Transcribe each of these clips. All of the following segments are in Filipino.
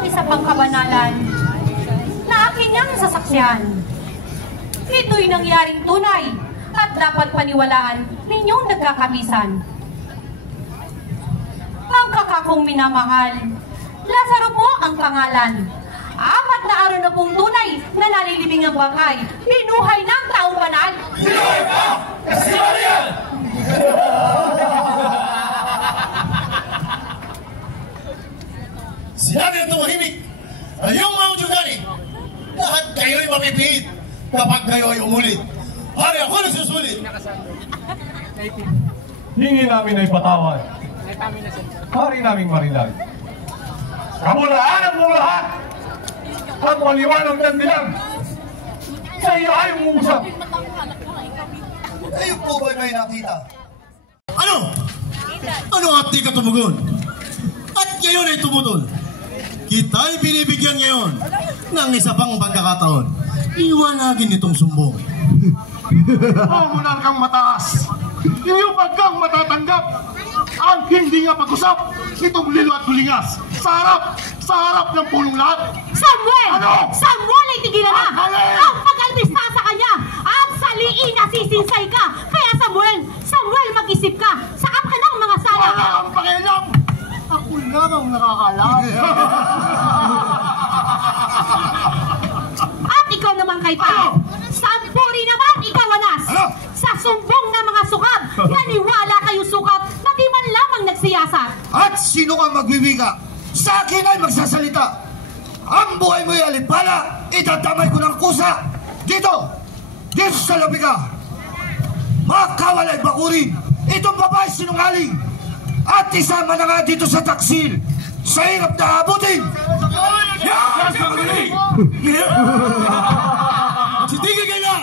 ang isa pang kabanalan na akin niyang sasaksihan. Ito'y nangyaring tunay at dapat paniwalaan ninyong nagkakabisan. Ang kakakong minamahal, Lazaro po ang pangalan. 4 na araw na pong tunay na nalilibing ang bangkay. Binuhay ng taong banal. Binuhay ka! Kasi Marian! Sinabi ang tumahimik, ayong mga Ujugani, lahat kayo'y mapipihit kapag kayo'y umulit. Hari ako nagsusulit. Hingi namin ay patawad. Hari naming Marilay. Kamulaan mong lahat at maliwanag ng dilang. Sa iyo ay umuusap. Kayo po ba'y may nakita? Ano? Ano at di ka tumugon? At ngayon ay tumutol. Kita'y binibigyan ngayon ng isa pang pagkakataon. Iwanagin itong sumbong. Pamunan kang mataas. Iyong pagkang matatanggap. Ang hindi nga pag-usap itong lilo at tulingas. Sa harap ng pulong lahat. Samuel! Ano? Samuel ay tigilan na! Ang pag-albista sa kanya at sa liin nasisinsay ka. Kaya Samuel, mag-isip ka. Saan ka ng mga sala? Wala kang pakialam. Ako lang ang nakakalam. At ikaw naman kay Pao. Sampuri naman ikaw anas. Sa sumbong ng mga sukab, naniwala kayo sukat na di man lamang nagsiyasat. At sino ka magbibiga? Sa akin ay magsasalita. Ang buhay mo'y alipala, itatamay ko ng kusa. Dito sa labi ka. Makawalay bakurin itong babae sinungaling. At isama na nga dito sa taksil. Sa hirap na abutin. Sitigil ka na!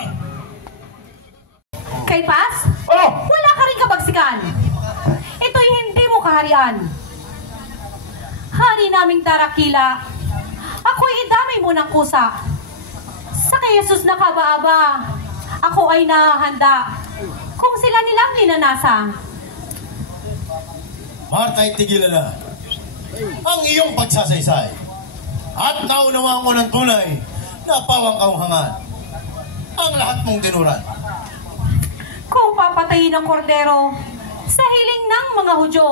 Kay Paz? Oh! Wala ka rin kabagsikan. Ito'y hindi mo kaharian. Hari naming Tarakila, ako'y idamay mo ng kusa. Sa kay Jesus na kabaaba, ako ay nahahanda kung sila nilang ninanasa. Marta'y tigilan na ang iyong pagsasaysay at naunawaan mo ng tunay na pawang kauhangan ang lahat mong tinuran. Kung papatayin ang kordero sa hiling ng mga Hudyo,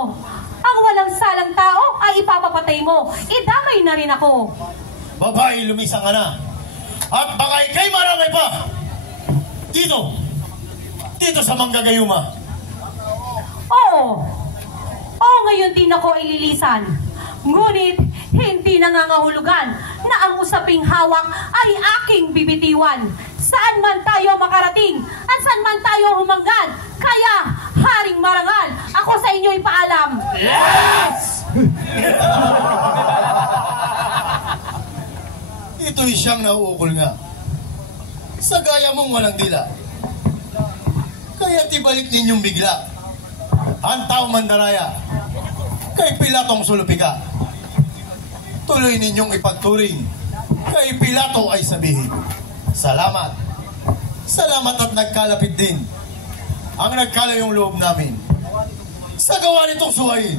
ang walang salang tao ay ipapapatay mo. Idamay na rin ako. Babae, lumisang ka na. At baka ikay marami pa. Dito sa Manggagayuma. Oo, ngayon din ako ililisan. Ngunit hindi nangangahulugan na ang usaping hawak ay aking bibitiwan. Saan man tayo makarating at saan man tayo humanggan. Kaya, Haring Marangal, ako sa inyo'y paalam. Yes! Ito'y siyang nauukol nga. Sa gaya mong walang dila. Kaya't ibalik ninyong bigla. Ang taong mandaraya. Kay Pilatong sulupika. Tuloy ninyong ipagturing. Kay Pilato ay sabihin, salamat. Salamat at nagkalapit din ang nagkalayong loob namin sa gawa nitong suwain.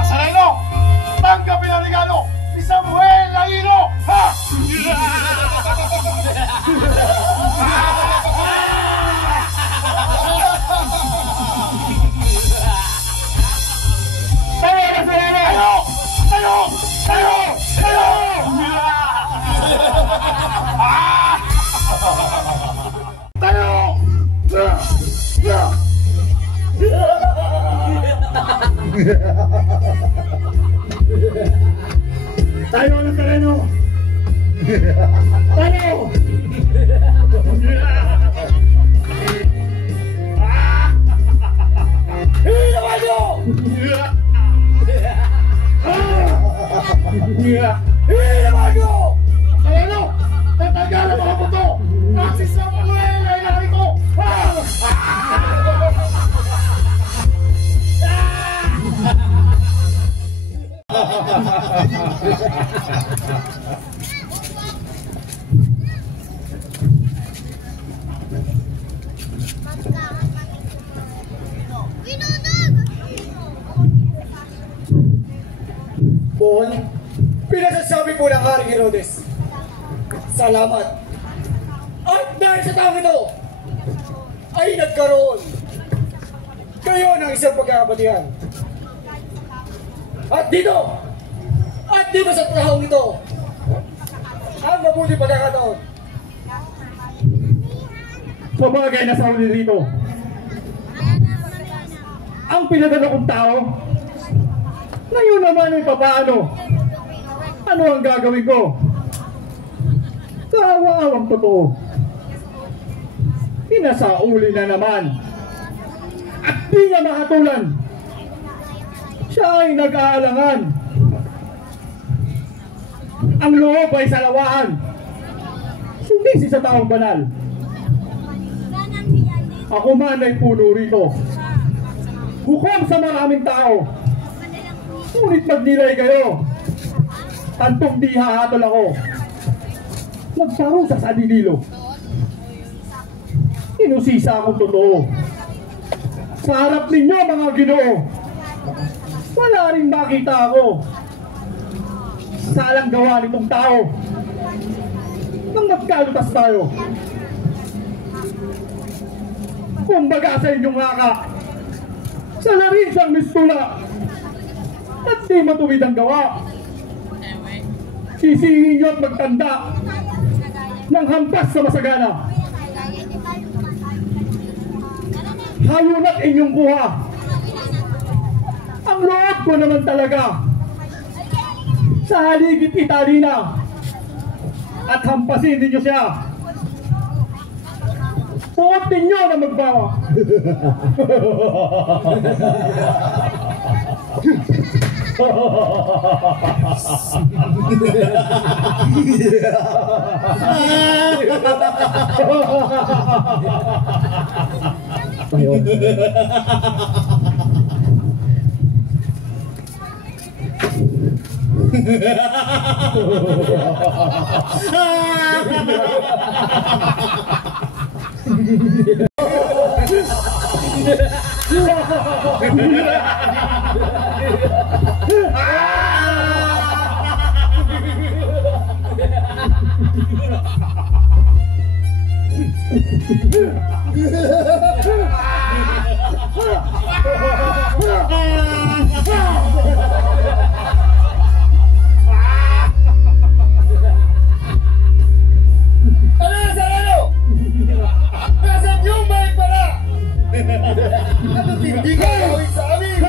Asalino! Tanggapin ang regalo ni Samuel Laino! Ha! Tayo! Tayo ang tereno! Tayo! Hinawa nyo! Hinawa nyo! Tereno! Tatagalan mga puto! Aksis na panguhin na ilahin ko! Paul, pinasasabi po ng Haring Herodes. Salamat. At dahil sa taong ito, ay nagkaroon kayo ng isang pagkakabatihan. At dito sa trahong ito, ang mabuti pagkakataon. Sa bagay na sa uli rito, ang pinadala kong tao, ngayon naman ay papaano? Ano ang gagawin ko? Kaawawang totoo. Pinasauli na naman. At di niya makatulan. Siya ay nag-aalangan. Ang loob ay salawaan. Sumisi sa taong banal. Ako man ay puno rito. Hukom sa maraming tao. Ngunit magnilay kayo. Tantong di hahatol ako. Magparusa sa Nililo. Inusisa akong totoo. Sa harap ninyo mga Ginoo, wala rin makita ako. Salang gawa nitong tao. Nang magkalutas tayo. Kumbaga sa inyong ngaka, sana rin siyang mistula. At di matuwid ang gawa. Sisihin nyo at magtanda ng hampas sa masagana. Hayunat inyong kuha. Ang loob ko naman talaga sa haligit Italina at hampasin ninyo siya. Suot ninyo na magbawa. Hindi ka gawin sa amin!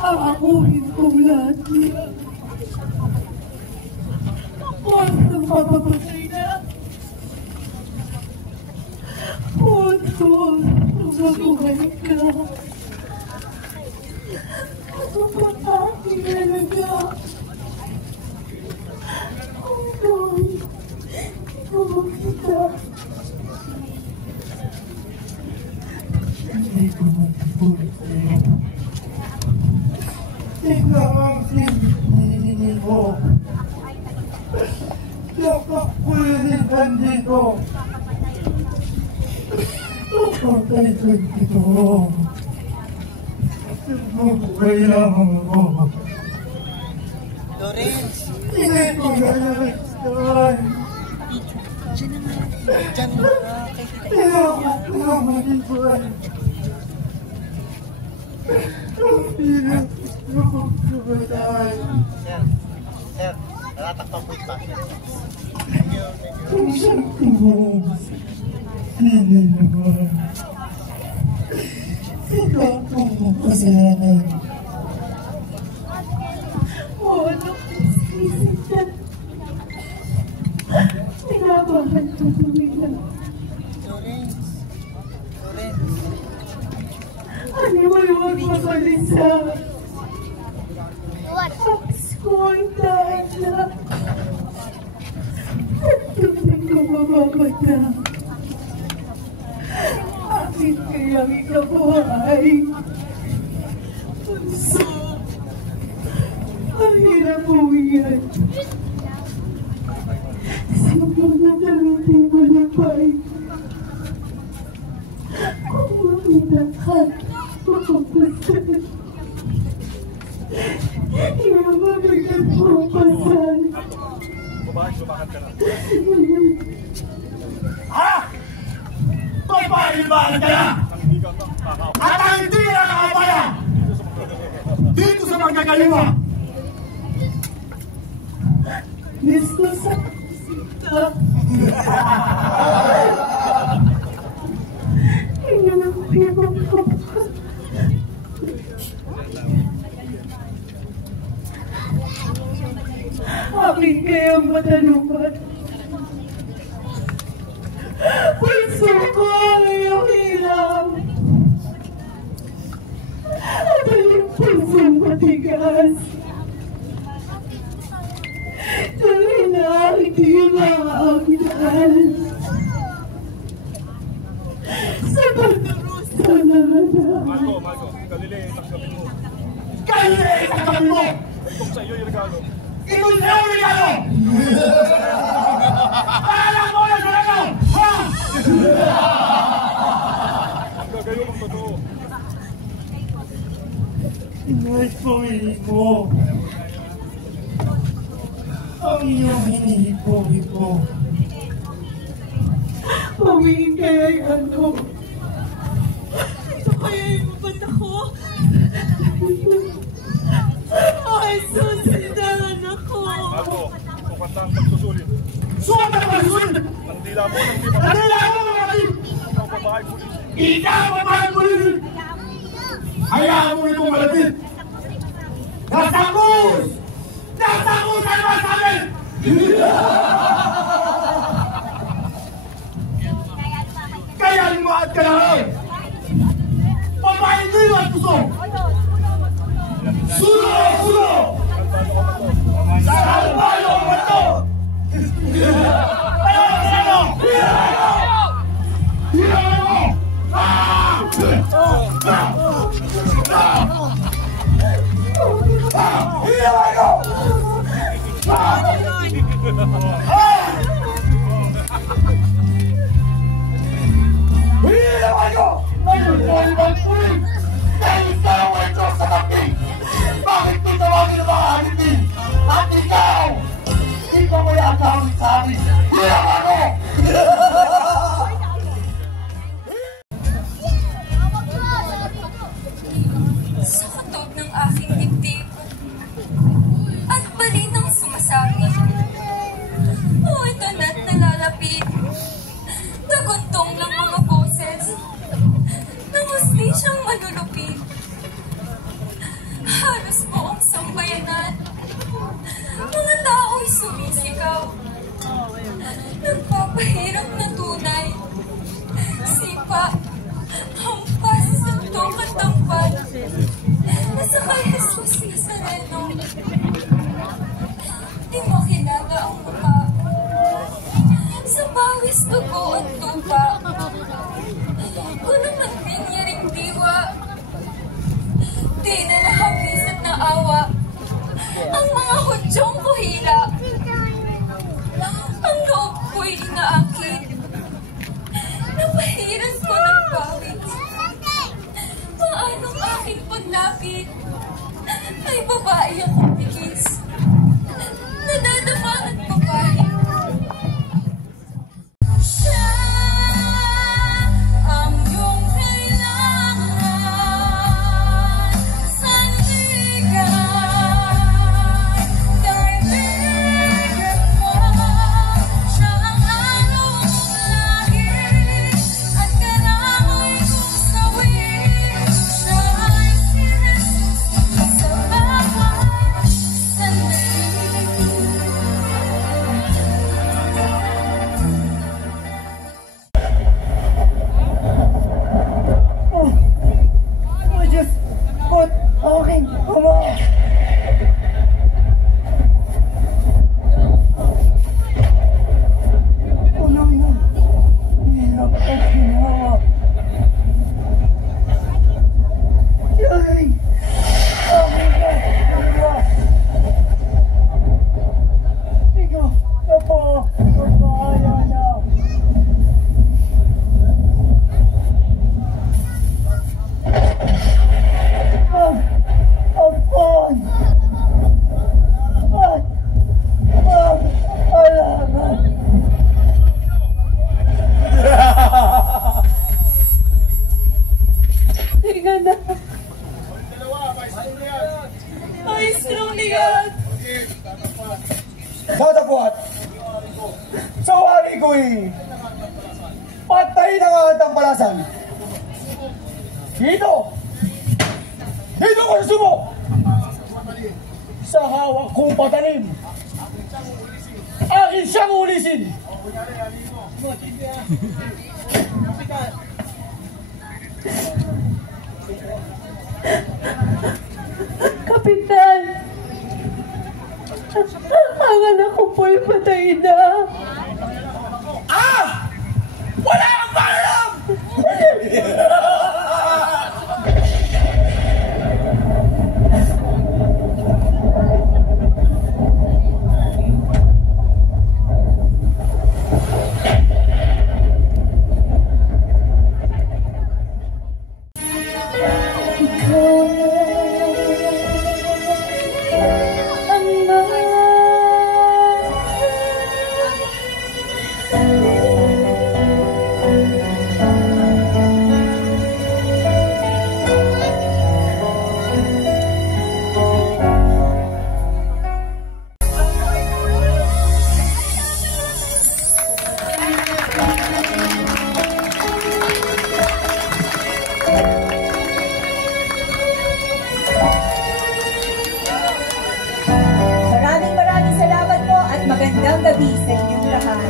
aamuhin kong lahat niya. Huwag nang mapapatay na. Huwag ko nang mabuhay ka. Mapapatay talaga. Hanggang pumakita. Hindi ko matipulit sa'yo. Ikaw ang hinihingi ko. Dapat kulitan dito. Kapatay ko dito. Mabuhay lamang ako. Lorenz! Hindi ko galakan. Diyan na nga. Kaya ako malibuhay. Ang pilit ko kumatay. Sir, natatakpan po ito. Kung siyang tingin, hindi naman. Ikaw kong kasalanan. Wala kong sisig dyan. Pinabahan ko tumila. Lorenz! Ano mo yung masalisa? Tapos ko ang tala. At hindi ko mamamata. Akin kayang ikabuhay. Punso. Ang hirap uwiyan. Sa mga dalawang malapay. Kung makita ka, makapasan. Yung mabigat mo pasan. Ha? Papalibahan ka na! At ang hindi na nakabaya! Dito sa magkakaliwa! Gusto sa sita. Hindi na ko yung kapag. Amin kayang matanungan. Puso ko ang iyong hilang. At ang pusong matigas. Dahil na hindi maaakitan. Sa pagdarusa na lang. Marco, Galilei, itakapin mo! Itong sa iyo yung regalo. Itong sa iyo yung regalo! Alam mo na sa regalo! Ha? Ang gagayon ng totoo. Inay ko mo. Ang iyong hinihipo-hipo. Pawingin kaya yan ko. Ito kaya yung babat ako? Ay, susundahan ako. Marco, sukanta ang pagsusulit. Sukat ang pagsusulit! Ang dila mo ng lima. Ang dila mo ng lima! Ikaw babae pulis. Ikaw babae pulis! Hayaan mo itong malapit! Nasakus! Nasakus ang masabi! Kaya limaat ka na rin! Babae nilo at puso! Sulo! Sulo! Sa halbalo ang bato! Ayaw ang sarano! Hilawan mo! Hilawan mo! Hilawan mo! Ngayon po ibang pulis! Dahil sa away Diyos sa kaping! Bakit tinawagin ang mga halitin? At ikaw! Ikaw may agawin sa amin! Hilawan mo! Sa kutob ng aking dibdib at balitang sumasabi, o ito na't nalalapit, naguntong ng mga boses ng hustisyang manulupit. Nagpapahirap na tunay. Sipa, hampas, suntok at tampal. Nasa kay Jesus Nazareno. Di mo kilala ang mukha. Sa bawis dugo at lupa. Kung naman binyaring diwa. Di na nahabisan na awa. Ang mga hudyong kuhila. Ang loob ko'y inaakit. Napahiran ko ng pawis. Paanong aking paglapit? Ay babae akong bigis. Nadadama at babae. Siya ang iyong kailangan. Sandigan, kaibigan mo. Siya ang araw mong lagi at karamay kong sawi. Siya ay si Jesus sa bawat sandali. Oh, Diyos, ba't aking ama? Ano yun? Hirap at ginawa. Yay! Aking ama! Ikaw, napakabaya na. Apon! At mag-alaman! Higa na. Maestrong ligat. Datapwat! Sa wari ko'y patay na nga ang palasan. Dito! Dito ko sa sumo! Sa hawak kong patalim, akin siyang ulisin! Kapitan, ang anak ko po'y patay na.